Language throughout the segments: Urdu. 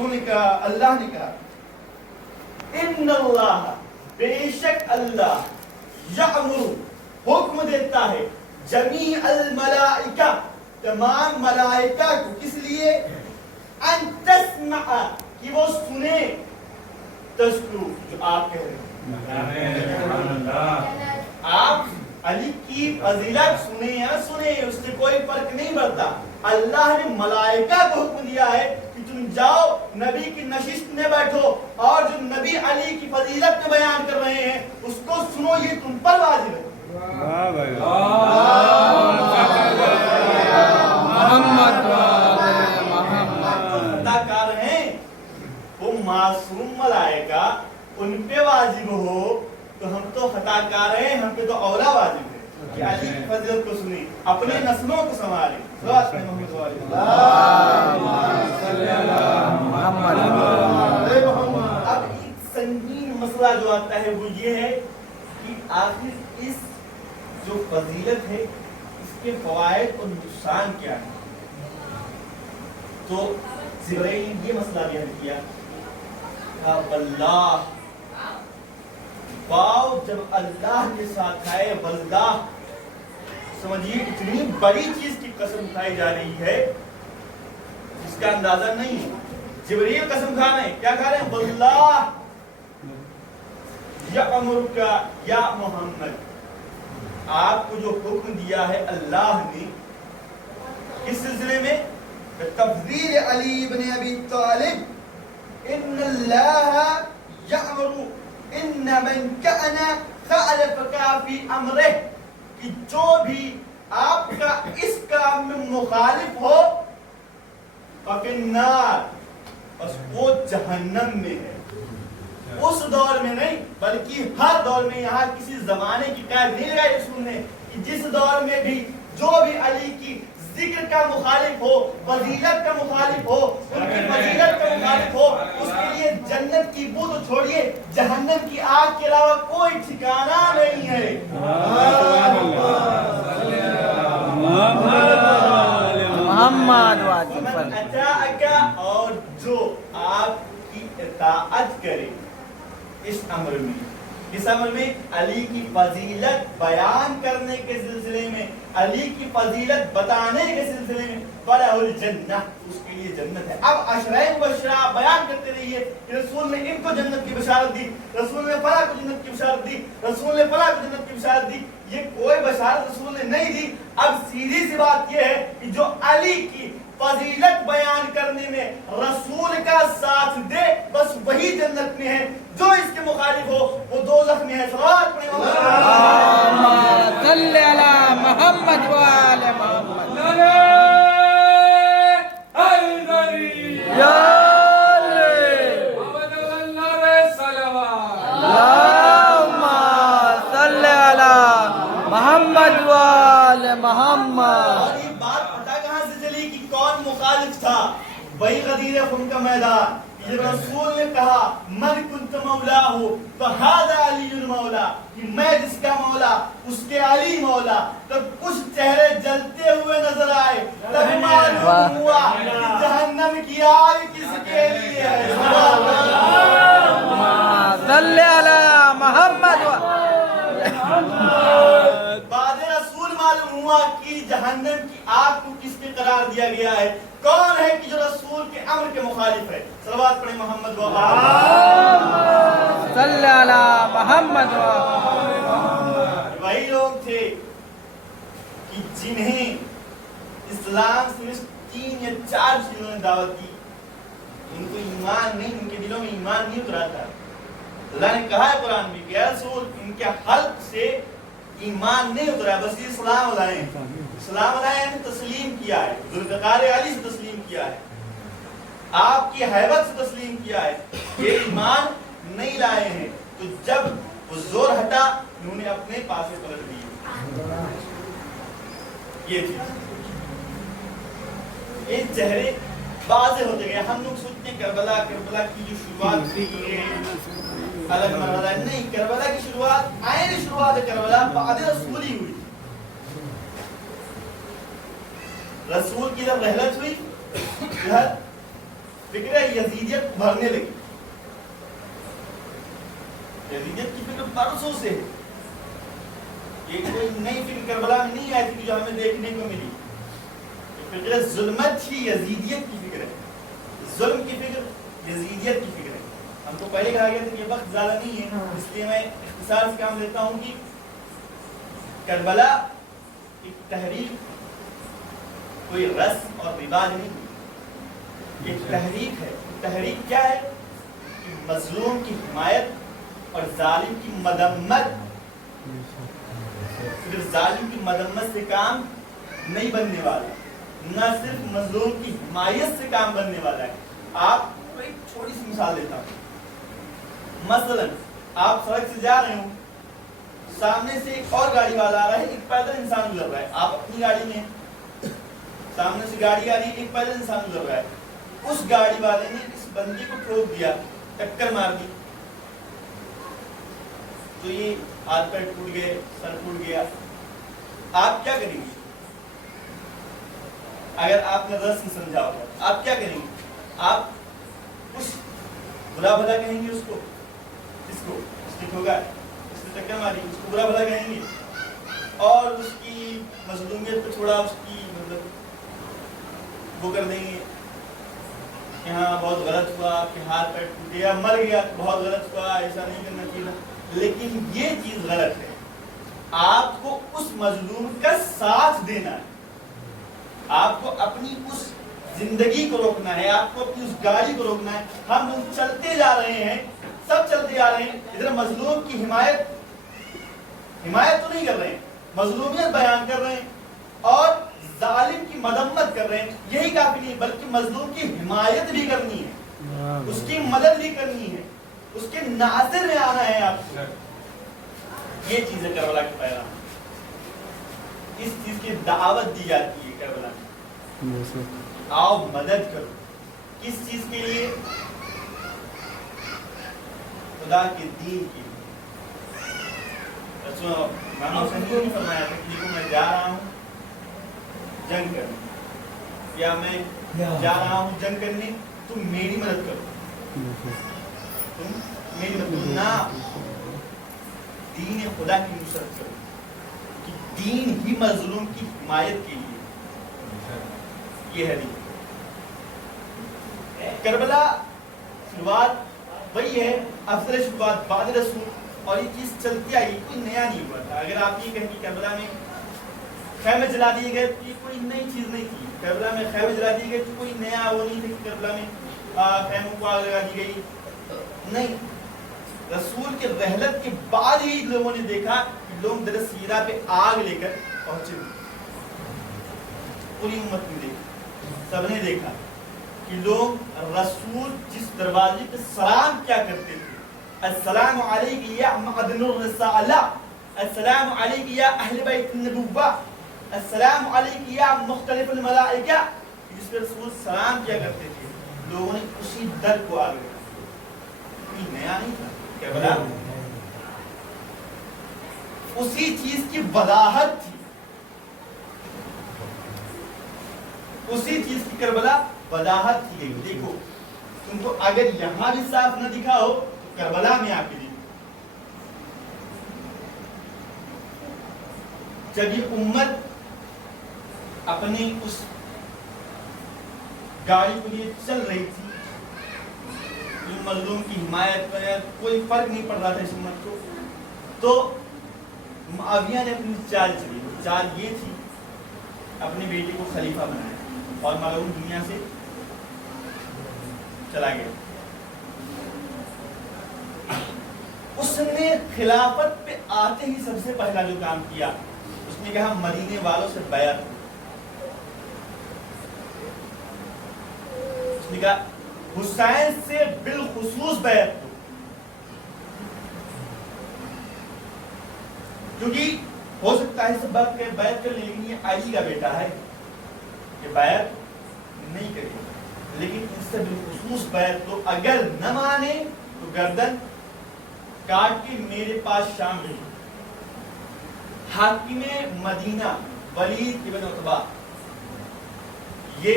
رسول نے کہا، اللہ نے کہا ان اللہ بے شک اللہ یأمر حکم دیتا ہے جمیع الملائکہ تمام ملائکہ کو، کس لیے؟ ان تسمع کہ وہ سنے تذکرو جو آپ کہہ رہے ہیں. آپ علی کی فضیلت سنیں یا سنیں اس سے کوئی فرق نہیں پڑتا. اللہ نے ملائکہ کو حکم دیا ہے کہ تم جاؤ نبی کی نشست میں بیٹھو اور جو نبی علی کی فضیلت میں بیان کر رہے ہیں اس کو سنو، یہ تم پر واجب ہے. اداکار ہیں وہ معصوم ملائکہ، ان پہ واجب ہو تو ہم تو خطا کار ہیں، ہم پہ تو اولا واجب ہے کہ علی کی فضیلت کو سنیں، اپنے نسلوں کو سنبھالیں. اب ایک سنگین مسئلہ جو آتا ہے وہ یہ ہے کہ آخر اس جو فضیلت ہے اس کے فوائد اور نقصان کیا ہے. تو جبرائیل نے یہ مسئلہ بیان کیا، واللہ واو جب اللہ کے ساتھ آئے، واللہ سمجھیے اتنی بڑی چیز کی قسم کھائی جا رہی ہے جس کا اندازہ نہیں ہے. جبرائیل قسم کھا رہے ہیں، کیا کھا رہے ہیں؟ واللہ یأمرک یا محمد، آپ کو جو حکم دیا ہے اللہ نے کس سلسلے میں؟ تفضیل علی بن ابی طالب، ان اللہ یأمر ان من کان خالفک فی امرہ، کہ جو بھی آپ کا اس کام میں مخالف ہو ففی النار، بس وہ جہنم میں ہے. اس دور میں نہیں بلکہ ہر دور میں، یہاں کسی زمانے کی قید نہیں لگائی رسول نے کہ جس دور میں بھی جو بھی علی کی ذکر کا مخالف ہو، فضیلت کا مخالف ہو، ان کی فضیلت کا مخالف ہو، اس کے لیے جنت کی بو تو چھوڑیے جہنم کی آگ کے علاوہ کوئی ٹھکانہ نہیں ہے. محمد اطاعک، اور جو آپ کی اطاعت کرے اس امر میں، اس امر میں علی کی فضیلت بیان کرنے کے سلسلے میں، علی کی فضیلت بتانے کے سلسلے میں، فلہ الجنہ، اس کے لیے جنت ہے. اب عشرہ مبشرہ بیان کرتے رہیے کہ رسول نے ان کو جنت کی بشارت دی، رسول نے فلاں کو جنت کی بشارت دی، رسول نے فلاں کو جنت کی بشارت دی. یہ کوئی بشارت رسول نے نہیں دی. اب سیدھی سی بات یہ ہے کہ جو علی کی فضیلت بیان کرنے میں رسول کا ساتھ دے بس وہی جنت میں ہے، جو اس کے مخالف ہو وہ دوزخ میں ہے. صلوات پڑھیں اللہم صلی علی محمد و آل محمد. یا اللہم صلی علی محمد و آل محمد. اور یہ بات پتہ کہاں سے چلی کہ کون مخالف تھا؟ وہی غدیر خون کا میدان. جب رسول نے کہا من کنت مولا ہو فہذا علی المولا، کہ میں جس کا مولا اس کے علی مولا، تب کچھ چہرے جلتے ہوئے نظر آئے، تب معلوم ہوا کہ جہنم کی آگ کس کے لیے ہے. صلی علی محمد و بعد رسول معلوم ہوا کہ جہنم کی آگ کو کس پہ قرار دیا گیا ہے. کون ہے کہ جو رسول کے امر کے مخالف ہے؟ صلوات پڑھیں محمد و صلی علی محمد و وہی لوگ تھے کہ جنہیں اسلام سے 3 یا 4 چیزوں نے دعوت دی، ان کو ایمان نہیں، ان کے دلوں میں ایمان نہیں اترا تھا. اللہ نے کہا ہے قرآن میں کہ اے رسول ان کے حلق سے ایمان نہیں اترا، بس یہ اسلام لائے ہیں. اسلام لائے ہیں تسلیم کیا ہے، ذوالفقار علی سے تسلیم کیا ہے، آپ کی حیبت سے تسلیم کیا ہے، یہ ایمان نہیں لائے ہیں. تو جب وہ زور ہٹا انہوں نے اپنے پاسے پلٹ دیے. یہ چیز یہ چہرے واضح ہوتے گئے. ہم لوگ سوچتے ہیں کربلا کی جو شروعات تھی الگ مرحلہ نہیں، کربلا کی شروعات عین شروعات کربلا بعد رسول ہی ہوئی. رسول کی جب رحلت ہوئی فکر یزیدیت ابھرنے لگی. یزیدیت کی فکر برسوں سے ہے. یہ کوئی نئی فکر کربلا میں نہیں آئی تھی جو ہمیں دیکھنے کو ملی. فکر ظلمت ہی یزیدیت کی فکر ہے. ظلم کی فکر یزیدیت کی فکر ہے. ہم کو پہلے کہا گیا تھا کہ وقت زیادہ نہیں ہے, اس لیے میں اختصار سے کام لیتا ہوں کہ کربلا ایک تحریک, کوئی رسم اور رواج نہیں, ایک تحریک ہے. تحریک کیا ہے؟ کہ مظلوم کی حمایت اور ظالم کی مذمت. صرف ظالم کی مذمت سے کام نہیں بننے والا, نہ صرف مظلوم کی حمایت سے کام بننے والا ہے. آپ کو ایک چھوٹی سی مثال دیتا ہوں. مثلا آپ سڑک سے جا رہے ہوں, سامنے سے ایک اور گاڑی والا آ رہا ہے, ایک پیدل انسان گزر رہا ہے, آپ اپنی گاڑی میں, سامنے سے گاڑی آ رہی ہے, ایک پیدل انسان گزر رہا ہے. اس گاڑی والے نے اس بندے کو ٹھوک دیا, ٹکر مار دی, تو یہ ہاتھ پیر ٹوٹ گئے, سر ٹوٹ گیا. آپ کیا کریں گے؟ اگر آپ نے رسم سمجھا ہوگا, آپ کیا کریں گے؟ آپ کچھ برا بھلا کہیں گے اس کو, اس نے ٹھوکا, اس نے ٹکر ماری, اس کو برا بھلا کہیں گے, اور اس کی مظلومیت پہ تھوڑا اس کی مطلب وہ کر دیں گے کہ ہاں بہت غلط ہوا, آپ کے ہاتھ پیر ٹوٹ گیا, مر گیا, بہت غلط ہوا, ایسا نہیں کرنا چاہیے. لیکن یہ چیز غلط ہے. آپ کو اس مظلوم کا ساتھ دینا ہے, آپ کو اپنی اس زندگی کو روکنا ہے, آپ کو اپنی اس گاڑی کو روکنا ہے. ہم لوگ چلتے جا رہے ہیں, سب چلتے جا رہے ہیں, ادھر مظلوم کی حمایت تو نہیں کر رہے ہیں, مظلومیت بیان کر رہے ہیں اور ظالم کی مذمت کر رہے ہیں. یہی کافی نہیں, بلکہ مظلوم کی حمایت بھی کرنی ہے, اس کی مدد بھی کرنی ہے, اس کے ناظر میں آنا ہے آپ کو. یہ چیز ہے کربلا کا پیغام. اس چیز کی دعوت دی جاتی ہے کربلا میں, آؤ مدد کرو. کس چیز کے لیے؟ خدا کے دین کے لیے. امام حسین نے فرمایا تھا کہ میں جا رہا ہوں جنگ کرنے, یا میں جا رہا ہوں جنگ کرنے, تم میری مدد کرو, تم میری مدد نہ, دین خدا کی نصرت کرو, کہ دین ہی مظلوم کی حمایت کے لیے. یہ ہے دین. کربلا شروعات وہی ہے, افضل شروعات بعد رسول, اور یہ چیز چلتی آئی, کوئی نیا نہیں ہوا تھا. اگر آپ یہ کہیں کہ کربلا میں خیمے جلا دیے گئے تو یہ کوئی نئی چیز نہیں تھی. کربلا میں خیمے جلا دیے گئے تو کوئی نیا وہ نہیں تھا کہ کربلا میں خیموں کو آگ لگا دی گئی. نہیں, رسول کے رحلت کے بعد ہی لوگوں نے دیکھا کہ لوگ در سیرہ پہ آگ لے کر پہنچے. پوری امت نے دیکھا, سب نے دیکھا کہ لوگ رسول جس دروازے پہ سلام کیا کرتے تھے, السلام علیک یا معدن الرسالہ, السلام علیک یا اہل بیت النبوہ, السلام علیک یا مختلف الملائکہ, جس پہ رسول سلام کیا کرتے تھے, لوگوں نے اسی در کو آگے رکھا. کوئی نیا نہیں تھا کربلا, اسی چیز کی وضاحت تھی, اسی چیز کی کربلا وضاحت تھی. دیکھو تم کو اگر یہاں بھی صاف نہ دکھا ہو تو کربلا میں آ کے دیکھو. جب یہ امت اپنی اس گاڑی کو لیے چل رہی تھی, مظلوم کی حمایت میں کوئی فرق نہیں پڑ رہا تھا اس امت کو, تو معاویہ نے اپنی چال چلی. چال یہ تھی, اپنے بیٹے کو خلیفہ بنایا اور معلوم دنیا سے چلا گیا. اس نے خلافت پہ آتے ہی سب سے پہلا جو کام کیا, اس نے کہا مدینے والوں سے بیعت. اس نے کہا حسین سے بالخصوص بیعت دو, کیونکہ ہو سکتا ہے سب بات کہ بیعت کر لیں, لیکن یہ علی کا بیٹا ہے, یہ بیعت نہیں کرے گا, لیکن اس سے بالخصوص بیعت دو. اگر نہ مانے تو گردن کاٹ کے میرے پاس شام بھیجو. حاکم مدینہ ولید ابن عتبہ, یہ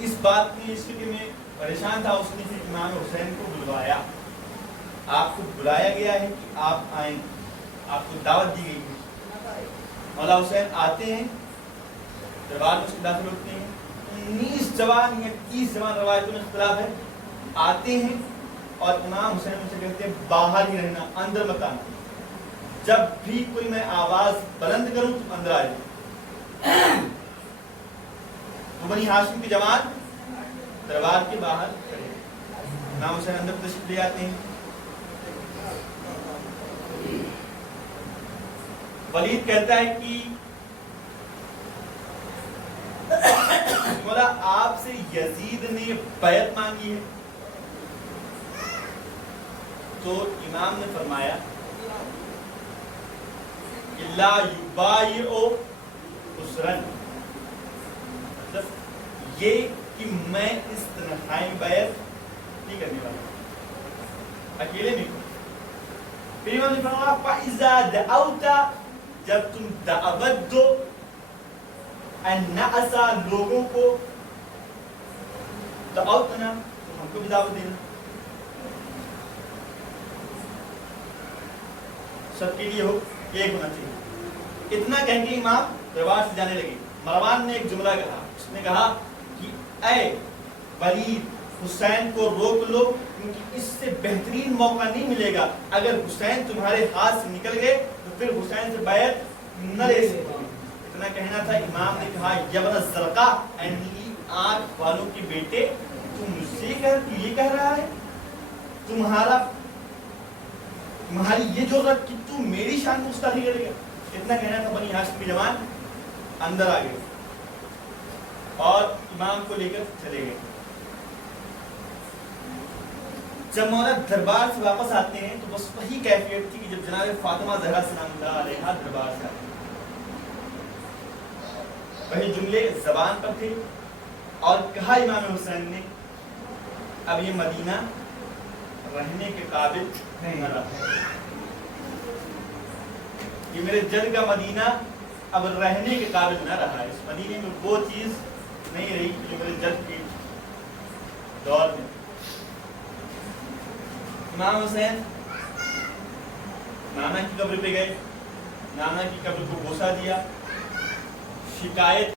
اس بات نے اس فکر میں پریشان تھا، اس نے پھر امام حسین کو بلوایا. آپ کو بلایا گیا ہے کہ آپ آئیں، آپ کو دعوت دی گئی ہے. مولا حسین آتے ہیں، دربار میں اس کے داخل ہوتے ہیں. 19 زبان یا 30 زبان روایتوں میں اختلاف ہے. آتے ہیں اور امام حسین ان سے کہتے ہیں باہر ہی رہنا، اندر مت آنا. جب بھی کوئی میں آواز بلند کروں تم اندر آ جاؤ. تو بنی ہاشم کی جماعت دربار کے باہر کھڑے. امام حسین اندر تشریف لے آتے ہیں. ولید کہتا ہے کہ مولا آپ سے یزید نے بیعت مانگی ہے. تو امام نے فرمایا کہ لا یبایع عسرا، مطلب یہ کہ میں اس تنہائی بیعت نہیں کرنے والا، اکیلے نہیں. پھر امام نے فرمایا فَإِذَا دَعَوْتَ، جب تم دعوت دو النَّاسَ لوگوں کو، دعوتنا تو ہم کو بھی دعوت دینا. سب کے لیے ہو ایک ہونا چاہیے. اتنا کہیں گے امام دربار سے جانے لگے. مروان نے ایک جملہ کہا، اس نے کہا کہ اے ولید، حسین کو روک لو، کیونکہ اس سے بہترین موقع نہیں ملے گا. اگر حسین تمہارے ہاتھ سے نکل گئے تو پھر حسین سے بیعت نہ لے سکتے. اتنا کہنا تھا. امام نے کہا یبن الزرقاء، اے نیلی آنکھ والوں کے بیٹے، تم مجھ سے یہ کہہ رہا ہے؟ تمہاری یہ ضرورت کہ تم میری شان کو گستاخی کرے گا. اتنا کہنا تھا. بنی ہاشم کی جماعت اندر آ گئے اور امام کو لے کر چلے گئے. جب مولا دربار سے واپس آتے ہیں تو بس وہی کیفیت تھی کہ جب جناب فاطمہ زہرا سلام اللہ علیہا دربار سے آتے ہیں. وہی جملے زبان پر تھے اور کہا امام حسین نے اب یہ مدینہ رہنے کے قابل نہ رہا. یہ میرے جد کا مدینہ اب رہنے کے قابل نہ رہا. اس مدینے میں وہ چیز نہیں رہی جو میرے جد کے دور میں. امام حسین نانا کی قبر پہ گئے، نانا کی قبر کو بوسہ دیا، شکایت